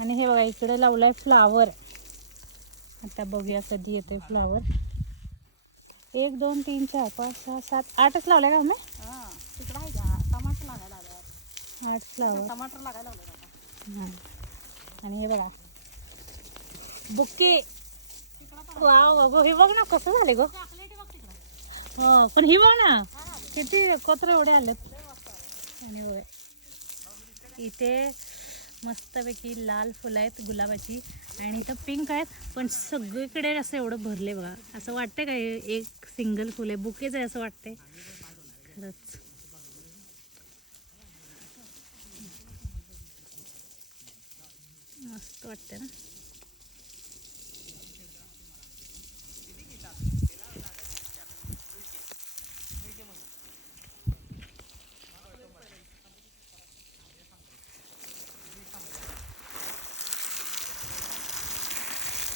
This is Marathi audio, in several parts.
आणि हे बघा इकडे लावलाय फ्लावर. आता बघूया कधी येते फ्लावर. 1 2 3 4 5 6 7 8च लावले का मग? तिकडं आहे का टमाटर लागायला लागला. 8 फ्लावर. टमाटर लागायला लागलं. आणि हे बघा बुके. वाव अगो हे बघ ना कसं झाले गो. हो पण ही बघ ना किती कोत्र एवढे आलेत. आणि बघ इथे मस्तपैकी लाल फुलं आहेत गुलाबाची आणि इथं पिंक आहेत. पण सगळीकडे असं एवढं भरले बघा. असं वाटतंय का एक सिंगल फुल आहे बुकेच आहे असं वाटतंय खरंच. मस्त वाटतंय ना.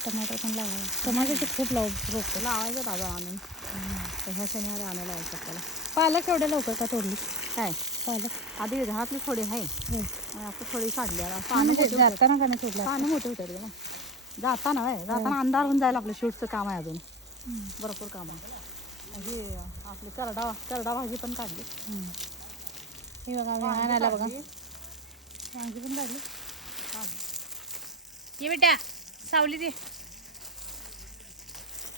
टमाटर पण लावा. टमाटरचे खूप रोपं लावायचं दादा आणून. ह्या शनिवारी आणायला लावायचं त्याला. पालक एवढ्या लवकर का तोडली? काय पालक आधी घरातली थोडी आहे. आता थोडी काढली. जाताना का नाही तोडला? पानं मोठे होते ना जाताना. जाताना अंधार होऊन जायला. आपलं शूटचं काम आहे अजून भरपूर काम आहे. हे आपली करडा भाजी पण काढली. हे बघा आणायला बघा वांगी पण काढली. ये बेटा सावली दे.